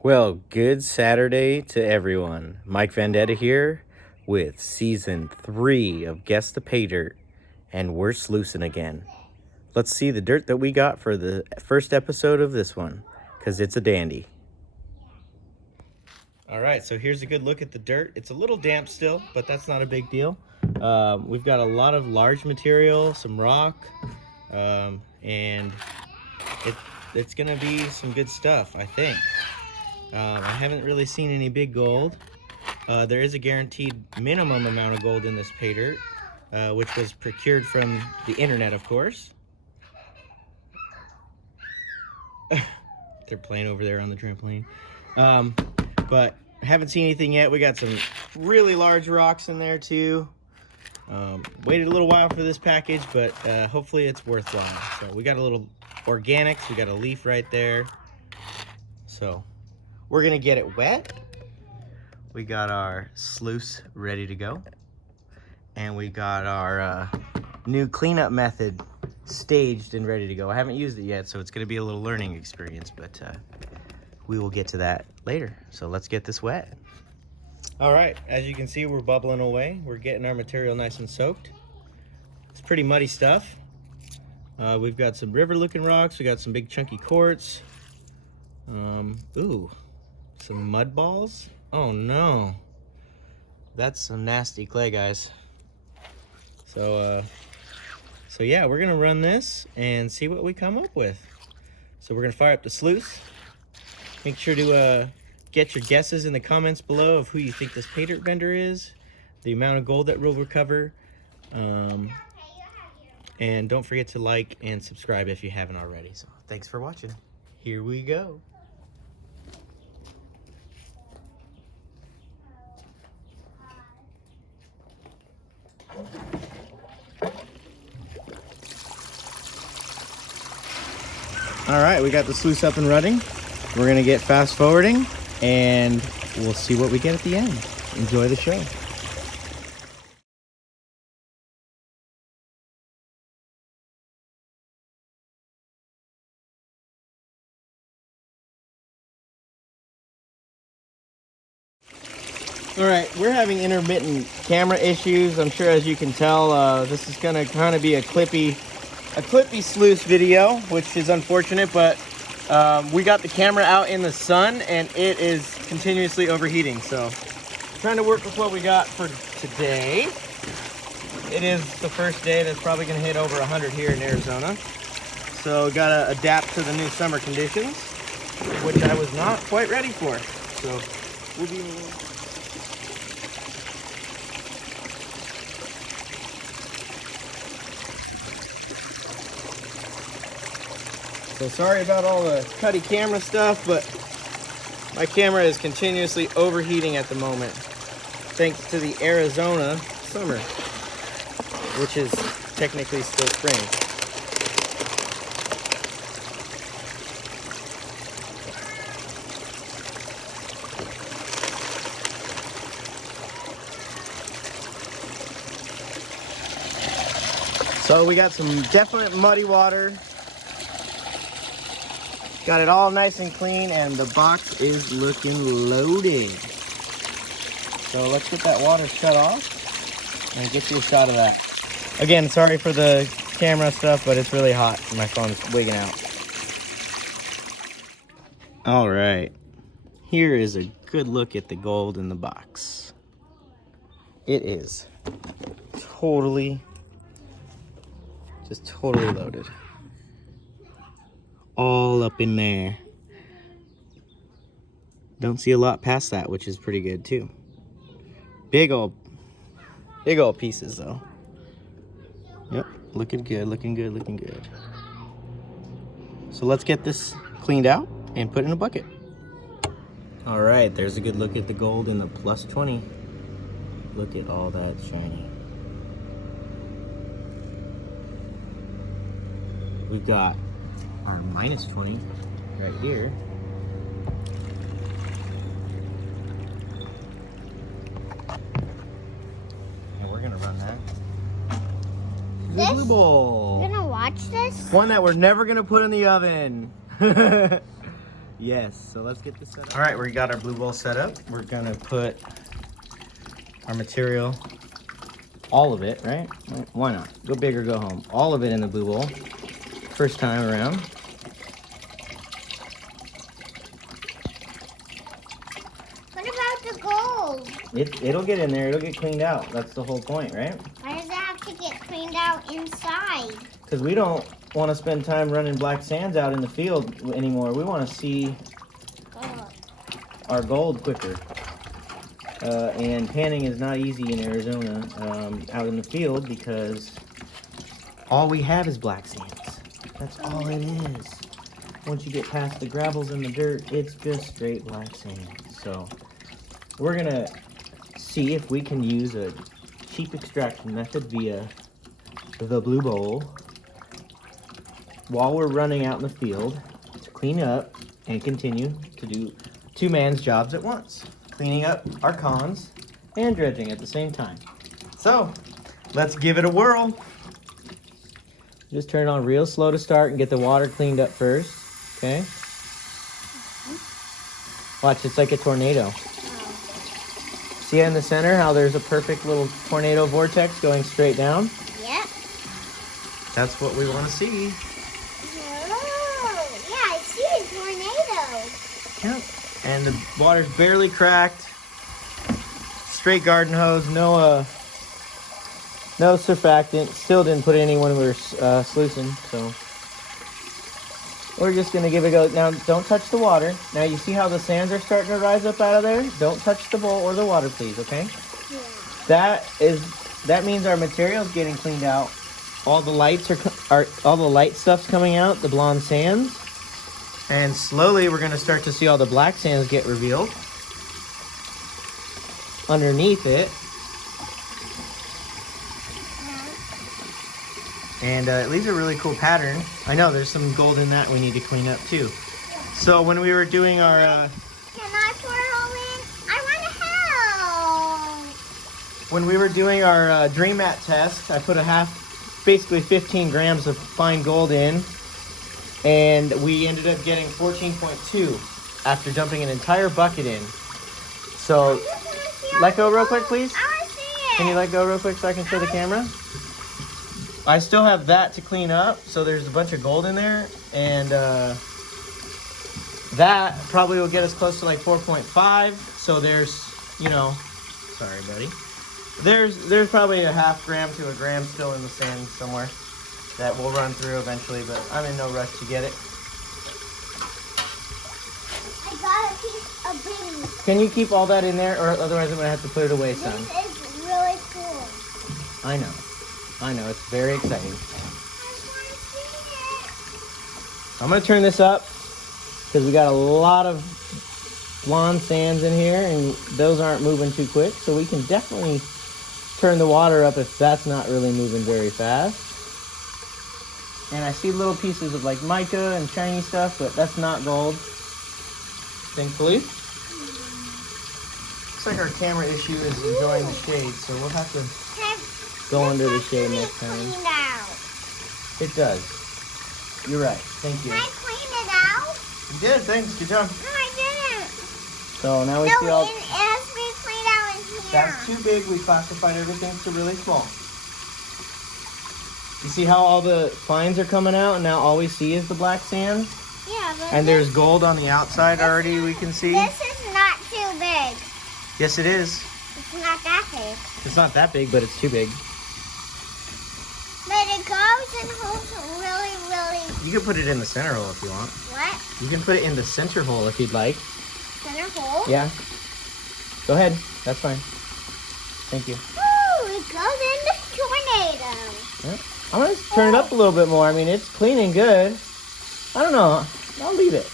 Well, good Saturday to everyone. Mike Vendetta here with Season 3 of Guess the Paydirt, and we're sluicing again. Let's see the dirt that we got for the first episode of this one, because it's a dandy. All right, so here's a good look at the dirt. It's a little damp still, but that's not a big deal. We've got a lot of large material, some rock, and it's gonna be some good stuff, I think. I haven't really seen any big gold. There is a guaranteed minimum amount of gold in this pay dirt, which was procured from the internet, of course. They're playing over there on the trampoline. But I haven't seen anything yet. We got some really large rocks in there too. Waited a little while for this package, but hopefully it's worthwhile. So we got a little organics. We got a leaf right there. So we're gonna get it wet. We got our sluice ready to go. And we got our new cleanup method staged and ready to go. I haven't used it yet, so it's gonna be a little learning experience, but we will get to that later. So let's get this wet. All right, as you can see, we're bubbling away. We're getting our material nice and soaked. It's pretty muddy stuff. We've got some river-looking rocks. We got some big chunky quartz. Ooh, some mud balls. Oh no, that's some nasty clay, guys. So yeah, we're gonna run this and see what we come up with. So we're gonna fire up the sluice. Make sure to get your guesses in the comments below of who you think this Paydirt vendor is, the amount of gold that we'll recover, and don't forget to like and subscribe if you haven't already. So thanks for watching. Here we go. All right, we got the sluice up and running. We're gonna get fast forwarding and we'll see what we get at the end. Enjoy the show. All right, we're having intermittent camera issues. I'm sure, as you can tell, this is gonna kind of be a clippy sluice video, which is unfortunate, but we got the camera out in the sun and it is continuously overheating. So trying to work with what we got for today. It is the first day that's probably gonna hit over 100 here in Arizona. So gotta adapt to the new summer conditions, which I was not quite ready for. So we'll be... So sorry about all the cutty camera stuff, but my camera is continuously overheating at the moment, thanks to the Arizona summer, which is technically still spring. So we got some definite muddy water. Got it all nice and clean, and the box is looking loaded. So let's get that water shut off and get you a shot of that. Again, sorry for the camera stuff, but it's really hot. My phone's wigging out. All right, here is a good look at the gold in the box. It is totally loaded. All up in there. Don't see a lot past that, which is pretty good too. Big old pieces though. Yep, looking good, looking good, looking good. So let's get this cleaned out and put in a bucket. All right, there's a good look at the gold in the plus 20. Look at all that shiny. We've got our minus 20 right here. And we're gonna run that. The blue bowl. You're gonna watch this? One that we're never gonna put in the oven. Yes, so let's get this set up. All right, we got our blue bowl set up. We're gonna put our material, all of it, right? Why not? Go big or go home. All of it in the blue bowl. First time around. What about the gold? It'll get in there. It'll get cleaned out. That's the whole point, right? Why does it have to get cleaned out inside? Because we don't want to spend time running black sands out in the field anymore. We want to see our gold quicker. And panning is not easy in Arizona out in the field because all we have is black sands. That's all it is. Once you get past the gravels and the dirt, it's just straight black sand. So we're gonna see if we can use a cheap extraction method via the blue bowl while we're running out in the field to clean up and continue to do two man's jobs at once. Cleaning up our cons and dredging at the same time. So let's give it a whirl. Just turn it on real slow to start and get the water cleaned up first, okay? Watch, it's like a tornado. See in the center how there's a perfect little tornado vortex going straight down? Yep. That's what we want to see. Oh, yeah, I see a tornado. Yep. And the water's barely cracked. Straight garden hose, no surfactant. Still didn't put any when we were sluicing, so we're just gonna give it a go. Now, don't touch the water. Now, you see how the sands are starting to rise up out of there? Don't touch the bowl or the water, please, okay? Yeah. That means our material's getting cleaned out. All the lights all the light stuff's coming out, the blonde sands. And slowly we're gonna start to see all the black sands get revealed underneath it. And it leaves a really cool pattern. I know there's some gold in that we need to clean up too. So when we were doing our... Can I pour it all in? I want to help. When we were doing our dream mat test, I put basically 15 grams of fine gold in. And we ended up getting 14.2 after dumping an entire bucket in. So, let go real quick, please. I want to see it. Can you let go real quick so I can show the camera? I still have that to clean up, so there's a bunch of gold in there. And that probably will get us close to like 4.5. So there's, you know, sorry, buddy. There's probably a half gram to a gram still in the sand somewhere that we'll run through eventually, but I'm in no rush to get it. I got a piece of beans. Can you keep all that in there, or otherwise I'm gonna have to put it away, son? This is really cool. I know, it's very exciting. I want to see it. I'm gonna turn this up because we got a lot of blonde sands in here, and those aren't moving too quick, so we can definitely turn the water up if that's not really moving very fast. And I see little pieces of like mica and shiny stuff, but that's not gold, thankfully. Looks like our camera issue is enjoying the shade, so we'll have to go under the shade next time. It does. You're right. Thank you. Can I clean it out? You did. Thanks. Good job. No, I didn't. So now we see all... it has to be cleaned out in here. That's too big. We classified everything to really small. You see how all the fines are coming out, and now all we see is the black sand? Yeah, but And there's gold on the outside already, we can see. This is not too big. Yes, it is. It's not that big. It's not that big, but it's too big. But it goes and holds really, really... You can put it in the center hole if you want. What? You can put it in the center hole if you'd like. Center hole? Yeah. Go ahead. That's fine. Thank you. Ooh, it goes in the tornado. Yeah. I'm going to turn it up a little bit more. I mean, it's cleaning good. I don't know. I'll leave it.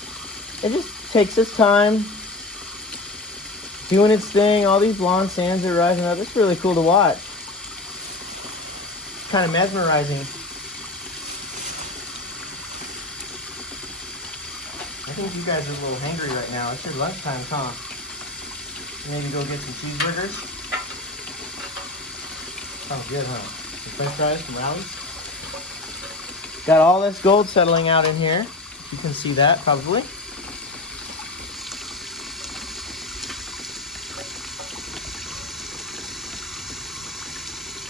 It just takes its time. Doing its thing. All these blonde sands are rising up. It's really cool to watch. It's kind of mesmerizing. I think you guys are a little hangry right now. It's your lunchtime, huh? Maybe go get some cheeseburgers. Sounds good, huh? Some french fries, some rallies. Got all this gold settling out in here. You can see that probably.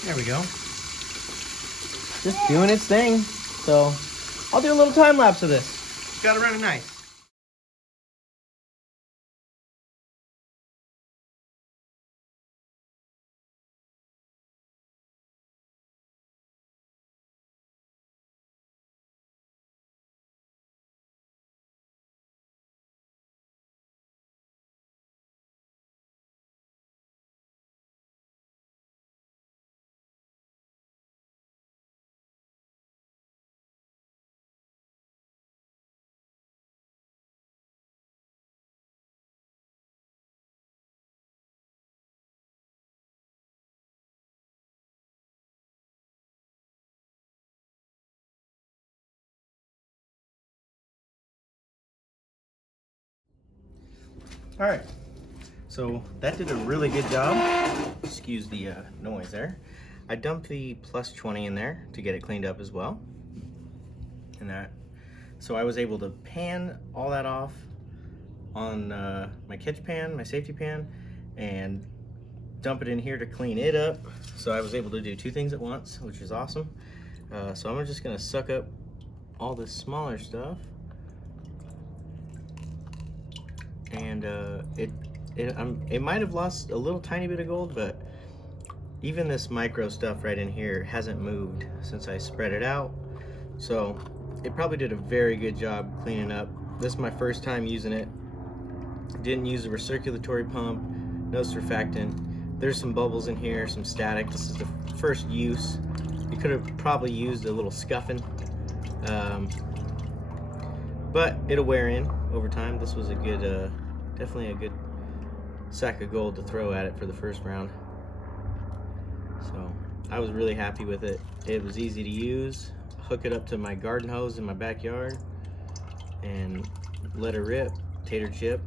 There we go. Just doing its thing. So I'll do a little time lapse of this. It's got to run it nice. All right, so that did a really good job. Excuse the noise there. I dumped the plus 20 in there to get it cleaned up as well. So I was able to pan all that off on my catch pan, my safety pan, and dump it in here to clean it up. So I was able to do two things at once, which is awesome. So I'm just gonna suck up all this smaller stuff. And it might have lost a little tiny bit of gold, but even this micro stuff right in here hasn't moved since I spread it out. So it probably did a very good job cleaning up. This is my first time using it. Didn't use a recirculatory pump, no surfactant. There's some bubbles in here, some static. This is the first use. You could have probably used a little scuffing, but it'll wear in over time. This was a good, definitely a good sack of gold to throw at it for the first round. So I was really happy with it. It was easy to use. Hook it up to my garden hose in my backyard and let it rip. Tater chip.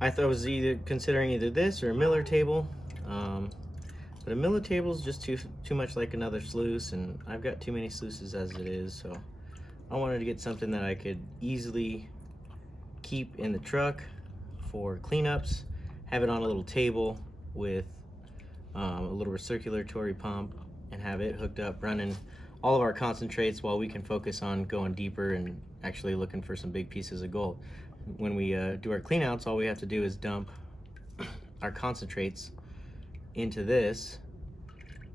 I thought I was considering either this or a Miller table, but a Miller table is just too much like another sluice, and I've got too many sluices as it is. So I wanted to get something that I could easily keep in the truck for cleanups, have it on a little table with a little recirculatory pump, and have it hooked up running all of our concentrates while we can focus on going deeper and actually looking for some big pieces of gold. When we do our cleanouts, all we have to do is dump our concentrates into this,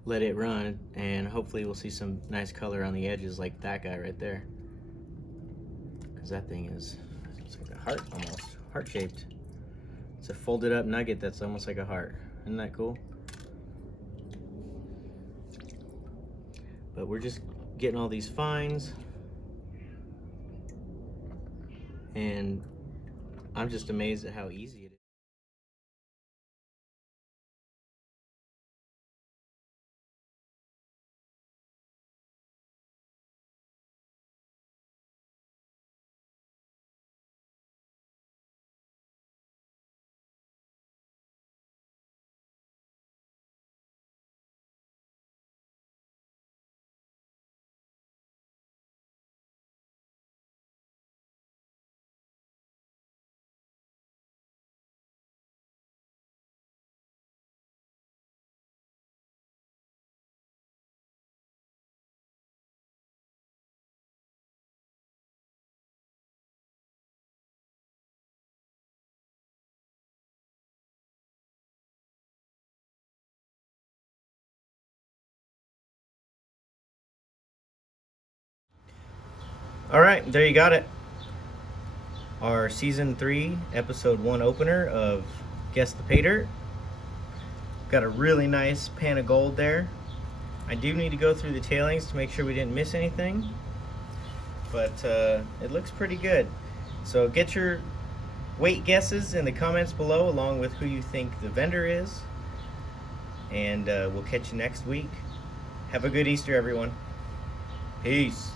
let it run, and hopefully we'll see some nice color on the edges like that guy right there. Because that thing is, it's like a heart almost, heart-shaped. It's a folded up nugget that's almost like a heart. Isn't that cool? But we're just getting all these fines, and I'm just amazed at how easy it is. All right, there you got it. Our season 3, episode 1 opener of Guess the Paydirt. Got a really nice pan of gold there. I do need to go through the tailings to make sure we didn't miss anything, but it looks pretty good. So get your weight guesses in the comments below, along with who you think the vendor is, and we'll catch you next week. Have a good Easter, everyone. Peace.